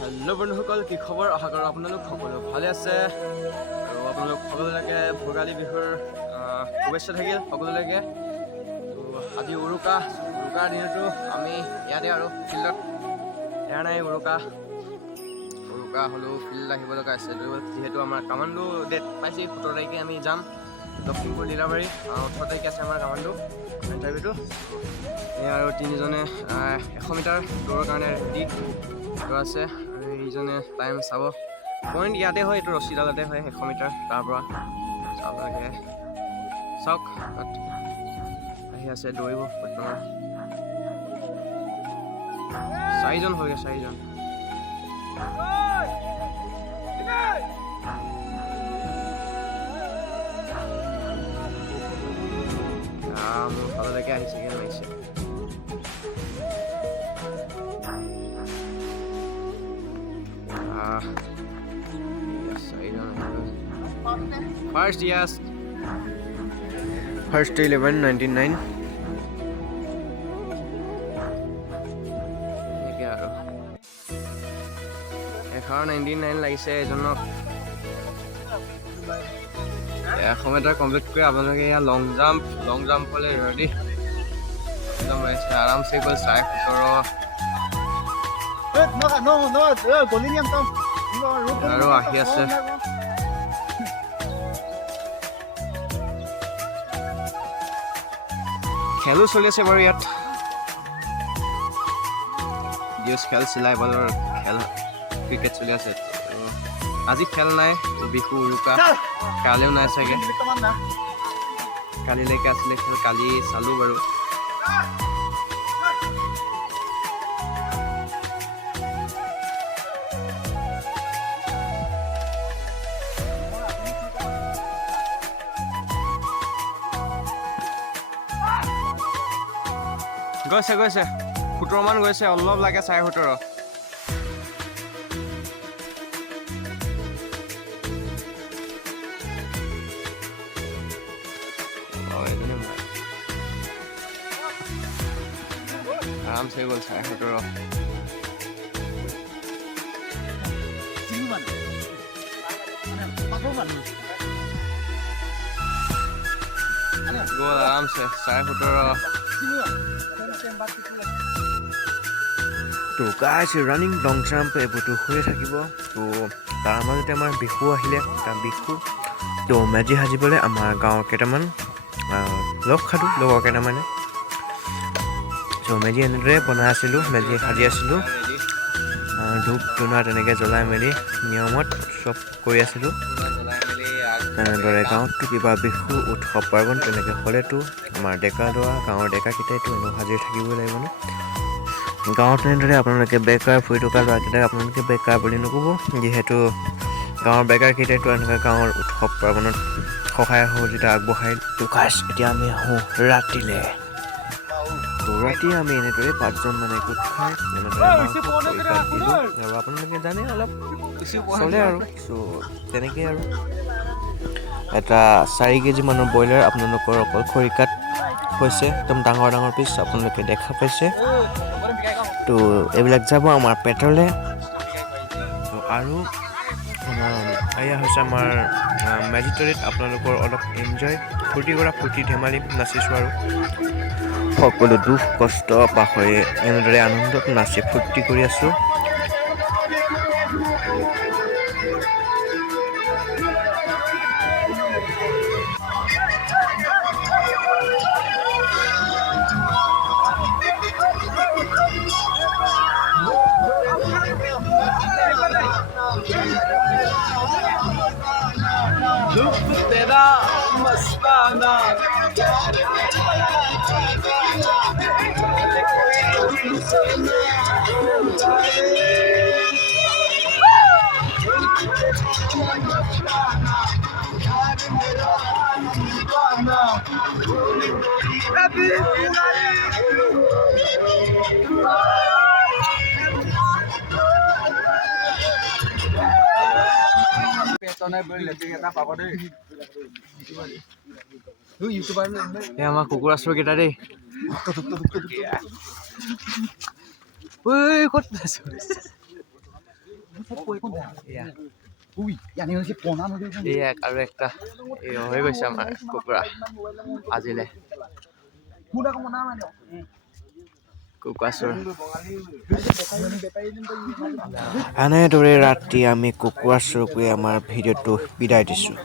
Hello' বন্ধুসকল, কি খবৰ? আশা কৰোঁ আপোনালোক সকলো ভালে আছে আৰু আপোনালোক সকলোলৈকে ভোগালী বিহুৰ শুভেচ্ছা থাকিল সকলোলৈকে। তো আজি উৰুকাৰ দিনতো আমি ইয়াতে আৰু ফিল্ডত এৰা নাই। উৰুকা হ'লেও ফিল্ড আহিব লগা আছে, যিহেতু আমাৰ কামাণ্ডো ডেট পাইছে 17 তাৰিখে আমি যাম লখিমপুৰ ডিলাবাৰী। 18 তাৰিখে আছে আমাৰ কামাণ্ডো ইণ্টাৰভিউটো। এই আৰু তিনিজনে 100 মিটাৰ দৌৰৰ কাৰণে ৰেডি আছে। আৰু এইজনে টাইম চাব, পইণ্ট ইয়াতে হয়, এইটো ৰছীডালতে হয় 100 মিটাৰ। তাৰ পৰা চাব লাগে, চাওক আহি আছে দৌৰিব। বৰ্তমান 4জন হয়গৈ, 4জন। মোৰ ফাললৈকে আহিছে, লাগিছে First, yes. First 11:99. Ini apa? 11:99 লাগিছে এজনক। 100 মিটাৰ কমপ্লিট কৰি আপোনালোকে ইয়াৰ লং জাম্প হ'লে ৰেডি। একদম আৰামছে গ'ল 17.5। আৰু আহি আছে খেলো চলি আছে বাৰু ইয়াত। খেল চিলাই বলৰ খেল, ক্ৰিকেট চলি আছে। আজি খেল নাই, বিহু উৰুকা কালিও নাই চাগে। কালিলৈকে আছিলে খেল, কালি চালো বাৰু। গৈছে 17 মান গৈছে, অলপ লাগে 17.5। আৰামছে গ'ল 17.5। গ'ল আৰামছে 17.5। তো গাইজ, ৰানিং লং জাম্প এইবোৰতো হৈয়ে থাকিব। তো তাৰ মাজতে আমাৰ বিহু আহিলে, বিহু তো মেজি সাজিবলৈ আমাৰ গাঁৱৰ কেইটামান লগ খালোঁ, লগৰ কেইটামানে। চ' মেজি এনেদৰে বনাই আছিলোঁ, মেজি সাজি আছিলোঁ। ধূপ ধূনা তেনেকৈ জ্বলাই মেলি নিয়মত উৎসৱ কৰি আছিলোঁ। তেনেদৰে গাঁৱততো কিবা বিহু উৎসৱ পাৰ্বণ তেনেকৈ হ'লেতো আমাৰ ডেকা ল'ৰা, গাঁৱৰ ডেকাকেইটাইতো এনেও হাজিৰ থাকিবই লাগিব ন। গাঁৱত তেনেদৰে আপোনালোকে বেকাৰ ফুৰি থকা ল'ৰাকেইটাক আপোনালোকে বেকাৰ বুলি নক'ব, যিহেতু গাঁৱৰ বেকাৰকেইটাইতো এনেকৈ গাঁৱৰ উৎসৱ পাৰ্বণত সহায় সহযোগিতা আগবঢ়াই। তো গাইজ, এতিয়া আমি আহোঁ ৰাতিলৈ। তো ৰাতি আমি এনেদৰে 5জন মানে গোট খাই এনেদৰে দিলোঁ। আৰু আপোনালোকে জানে অলপ চলে আৰু। চ' তেনেকৈ আৰু এটা 4 কেজি মানৰ ব্ৰইলাৰ আপোনালোকৰ অকল খৰিকাত হৈছে, একদম ডাঙৰ পিচ আপোনালোকে দেখা পাইছে। তো এইবিলাক যাব আমাৰ পেট্ৰলে। আৰু এয়া হৈছে আমাৰ মেজিতৰিত আপোনালোকৰ অলপ এনজয় ফূৰ্তি ধেমালি নাচিছোঁ আৰু সকলো দুখ কষ্ট পাহৰি এনেদৰে আনন্দত নাচি ফূৰ্তি কৰি আছোঁ। तेरा मस्ताना আমাৰ কুকুৰা চোৰ কেইটা দেই। ক'ত আৰু একটা হৈ গৈছে আমাৰ কুকুৰা আজিলে কুকুৰাচোৰ এনেদৰে ৰাতি আমি কুকুৰা চুৰ কৰি আমাৰ ভিডিঅ'টো বিদায় দিছোঁ।